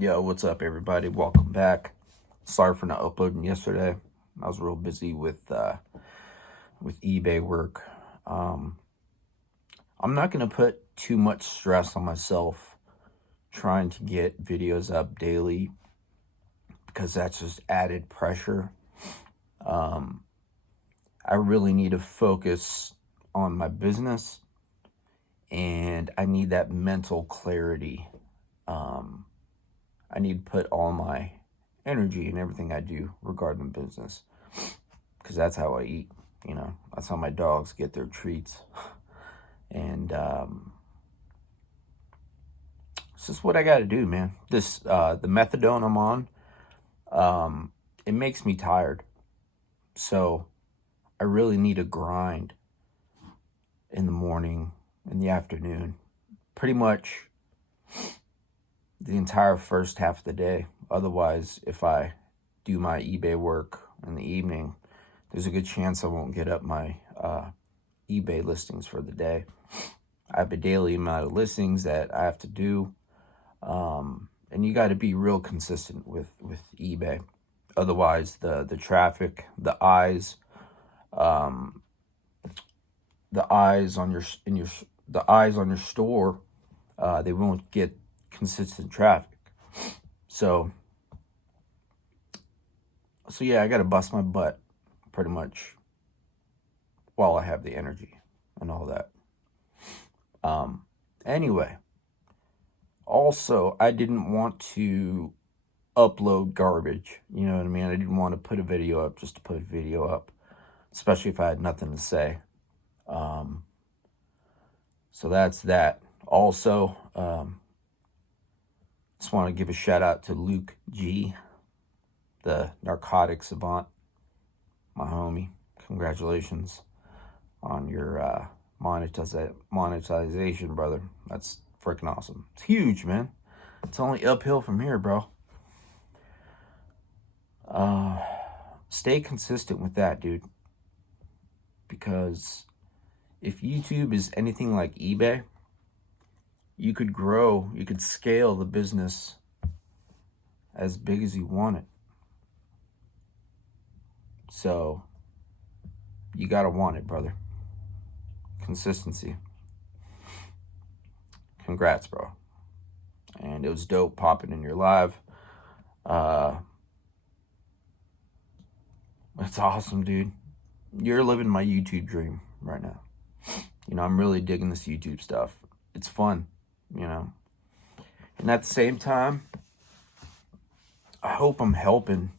Yo, what's up, everybody? Welcome back. Sorry for not uploading yesterday. I was real busy with eBay work. I'm not gonna put too much stress on myself trying to get videos up daily because that's just added pressure. I really need to focus on my business, and I need that mental clarity. I need to put all my energy in everything I do regarding business, because that's how I eat. That's how my dogs get their treats. And it's just what I got to do, man. The methadone I'm on, it makes me tired. So I really need to grind in the morning, in the afternoon, pretty much the entire first half of the day. Otherwise, if I do my eBay work in the evening, there's a good chance I won't get up my eBay listings for the day. I have a daily amount of listings that I have to do, and you got to be real consistent with eBay. Otherwise, the traffic, the eyes on your store, they won't get consistent traffic. So yeah, I got to bust my butt pretty much while I have the energy and all that. Anyway, also, I didn't want to upload garbage. You know what I mean? I didn't want to put a video up just to put a video up, especially if I had nothing to say. So that's that. Also, just want to give a shout out to Luke G, the narcotics savant, my homie. Congratulations on your monetization, brother. That's freaking awesome. It's huge, man. It's only uphill from here, bro. Stay consistent with that, dude. Because if YouTube is anything like eBay, you could grow, you could scale the business as big as you want it. So you gotta want it, brother. Consistency. Congrats, bro. And it was dope popping in your live. It's awesome, dude. You're living my YouTube dream right now. I'm really digging this YouTube stuff. It's fun, And at the same time, I hope I'm helping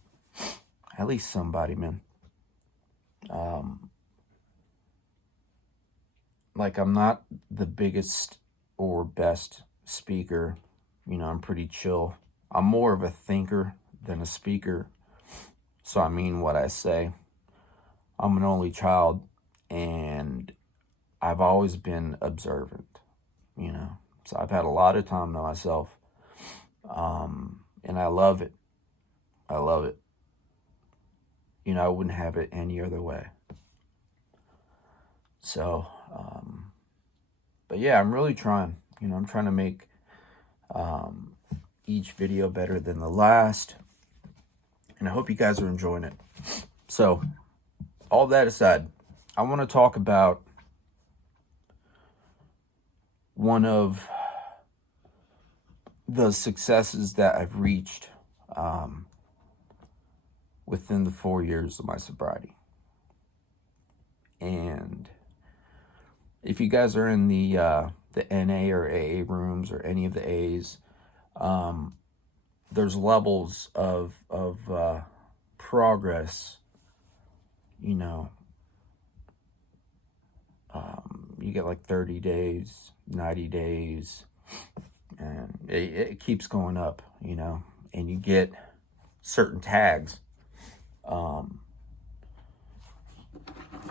at least somebody, man. Like, I'm not the biggest or best speaker. I'm pretty chill. I'm more of a thinker than a speaker. So I mean what I say. I'm an only child, and I've always been observant, So I've had a lot of time to myself, and I love it. I love it. I wouldn't have it any other way. So, but yeah, I'm really trying. I'm trying to make each video better than the last, and I hope you guys are enjoying it. So, all that aside, I want to talk about one of the successes that I've reached within the 4 years of my sobriety. And if you guys are in the NA or AA rooms or any of the A's, there's levels of progress. You get like 30 days, 90 days, and it keeps going up, and you get certain tags. For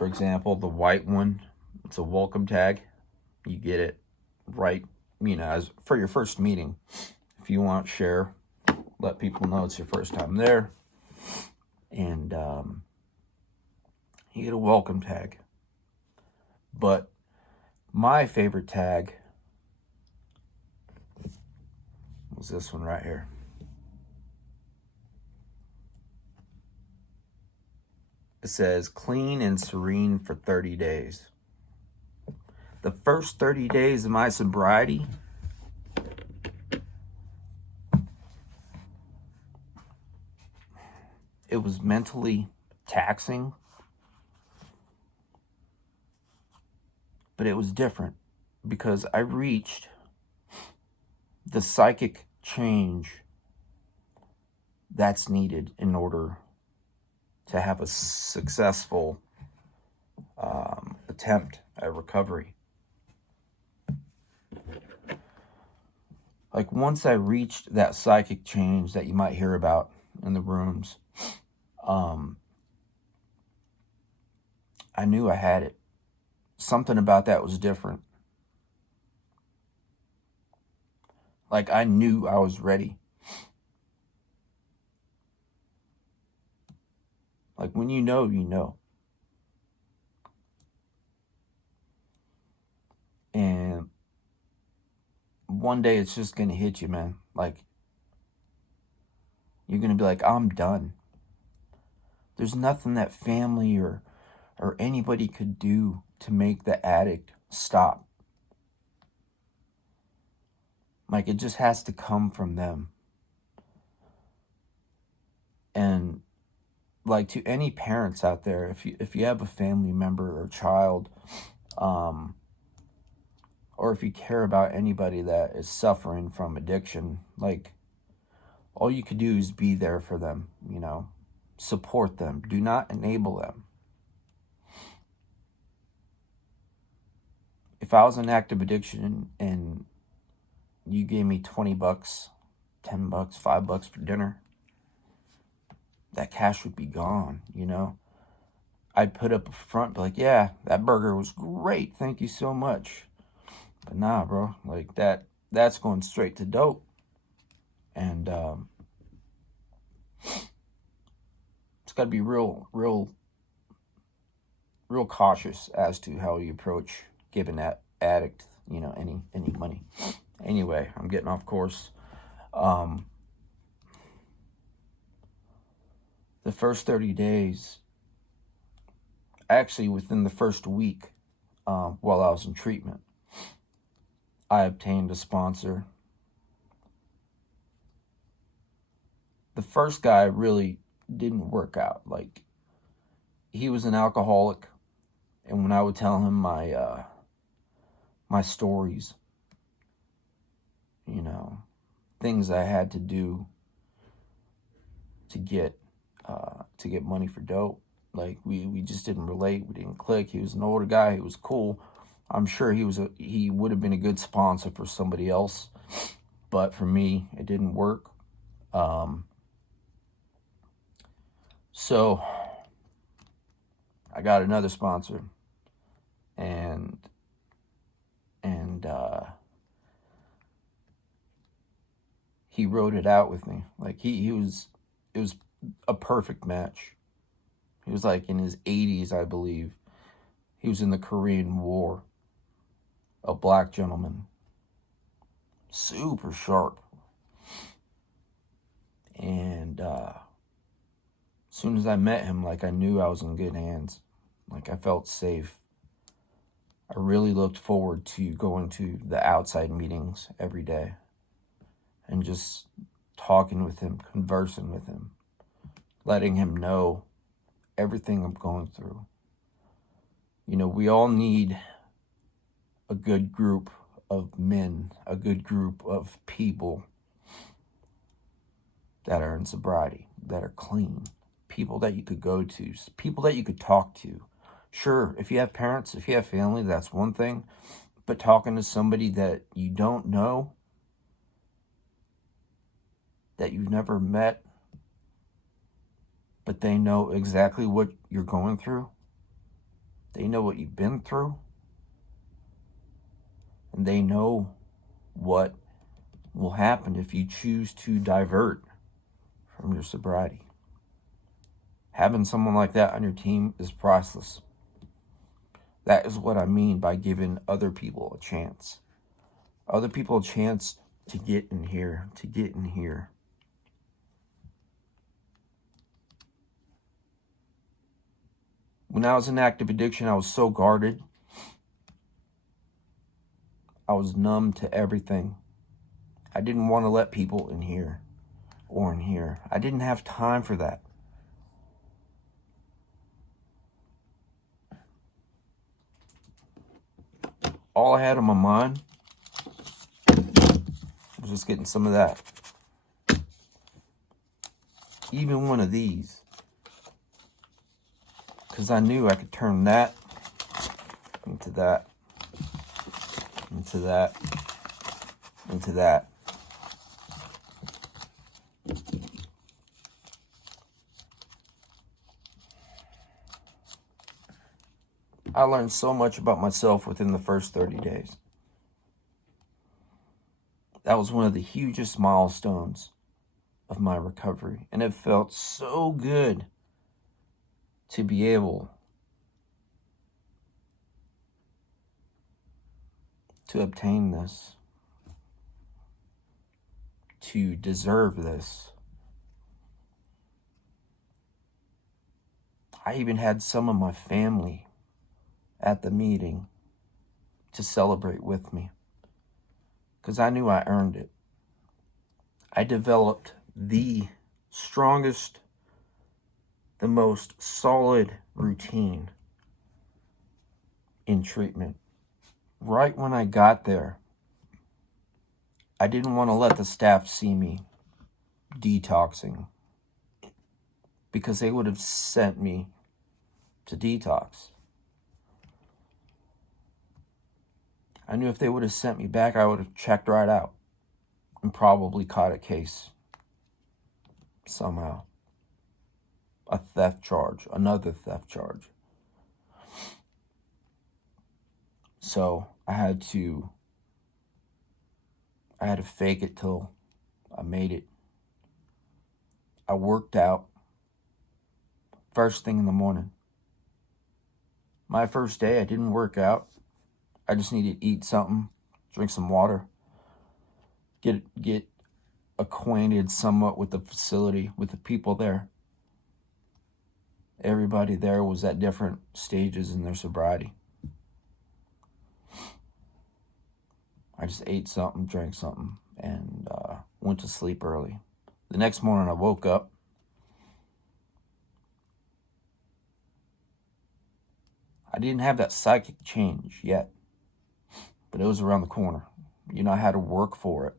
example, the white one, it's a welcome tag. You get it right, as for your first meeting. If you want, share, let people know it's your first time there. And you get a welcome tag. But my favorite tag was this one right here. says clean and serene for 30 days. The first 30 days of my sobriety, it was mentally taxing, but it was different because I reached the psychic change that's needed in order to have a successful attempt at recovery. Like once I reached that psychic change that you might hear about in the rooms, I knew I had it. Something about that was different. Like I knew I was ready. Like when you know, you know. And one day it's just going to hit you, man. Like you're going to be like, I'm done. There's nothing that family or anybody could do to make the addict stop. Like it just has to come from them. And like to any parents out there, if you have a family member or child, or if you care about anybody that is suffering from addiction, like all you could do is be there for them, support them. Do not enable them. If I was in active addiction and you gave me $20, $10, $5 for dinner, that cash would be gone, I'd put up a front, be like, yeah, that burger was great. Thank you so much. But nah, bro, like that's going straight to dope. And it's got to be real cautious as to how you approach giving that addict, any money. Anyway, I'm getting off course. The first 30 days, actually within the first week, while I was in treatment, I obtained a sponsor. The first guy really didn't work out. Like, he was an alcoholic, and when I would tell him my stories, things I had to do to get money for dope, like we just didn't relate. We didn't click. He was an older guy. He was cool. I'm sure he would have been a good sponsor for somebody else, but for me, it didn't work. So I got another sponsor, and he wrote it out with me. Like it was a perfect match. He was like in his 80s, I believe. He was in the Korean War. A black gentleman. Super sharp. And as soon as I met him, like I knew I was in good hands. Like I felt safe. I really looked forward to going to the outside meetings every day and just talking with him, conversing with him, letting him know everything I'm going through. We all need a good group of men, a good group of people that are in sobriety, that are clean, people that you could go to, people that you could talk to. Sure, if you have parents, if you have family, that's one thing, but talking to somebody that you don't know, that you've never met, but they know exactly what you're going through, they know what you've been through, and they know what will happen if you choose to divert from your sobriety. Having someone like that on your team is priceless. That is what I mean by giving other people a chance. Other people a chance to get in here, When I was in active addiction, I was so guarded. I was numb to everything. I didn't want to let people in here or in here. I didn't have time for that. All I had on my mind was just getting some of that. Even one of these. Because I knew I could turn that into that, into that, into that. I learned so much about myself within the first 30 days. That was one of the hugest milestones of my recovery. And it felt so good to be able to obtain this, to deserve this. I even had some of my family at the meeting to celebrate with me because I knew I earned it. I developed the strongest, the most solid routine in treatment. Right when I got there, I didn't want to let the staff see me detoxing because they would have sent me to detox. I knew if they would have sent me back, I would have checked right out and probably caught a case somehow. A theft charge, another theft charge. So I had to fake it till I made it. I worked out first thing in the morning. My first day, I didn't work out. I just needed to eat something, drink some water, get acquainted somewhat with the facility, with the people there. Everybody there was at different stages in their sobriety. I just ate something, drank something, and went to sleep early. The next morning I woke up. I didn't have that psychic change yet, but it was around the corner. You know, I had to work for it.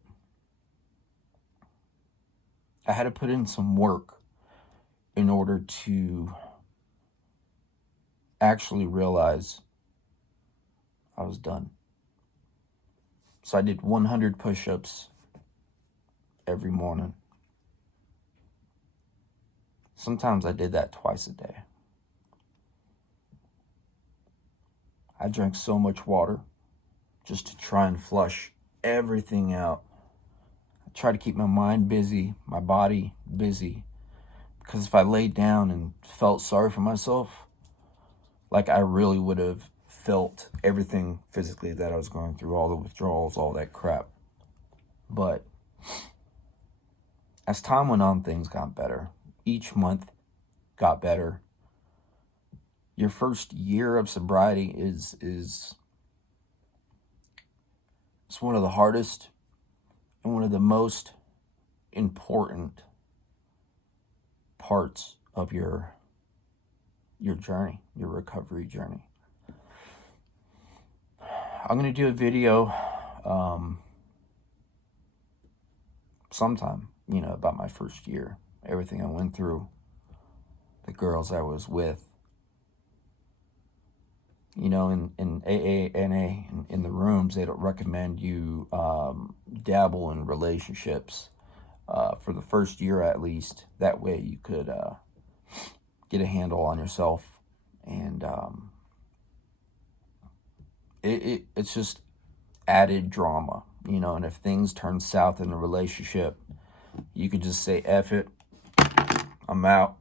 I had to put in some work in order to actually realize I was done. So I did 100 push-ups every morning. Sometimes I did that twice a day. I drank so much water just to try and flush everything out. I tried to keep my mind busy, my body busy, because if I laid down and felt sorry for myself, like I really would have felt everything physically that I was going through, all the withdrawals, all that crap. But as time went on, things got better. Each month got better. Your first year of sobriety is it's one of the hardest and one of the most important parts of your journey, your recovery journey. I'm going to do a video sometime, about my first year, everything I went through, the girls I was with. In AA, NA, in the rooms, they don't recommend you dabble in relationships for the first year at least. That way you could get a handle on yourself. And it's just added drama, and if things turn south in a relationship, you could just say, F it, I'm out,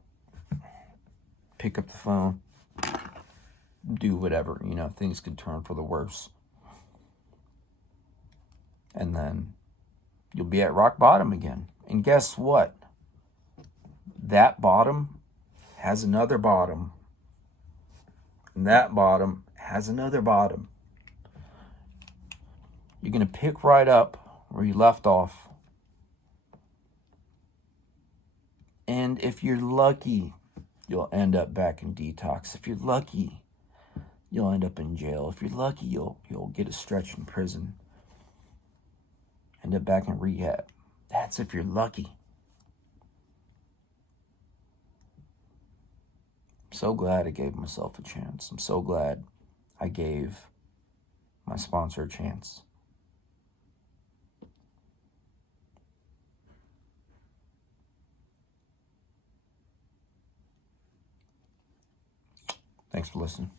pick up the phone, do whatever, things could turn for the worse. And then you'll be at rock bottom again. And guess what? That bottom has another bottom And that bottom has another bottom. You're going to pick right up where you left off. And if you're lucky, you'll end up back in detox. If you're lucky, you'll end up in jail. If you're lucky, you'll get a stretch in prison. End up back in rehab. That's if you're lucky. I'm so glad I gave myself a chance. I'm so glad I gave my sponsor a chance. Thanks for listening.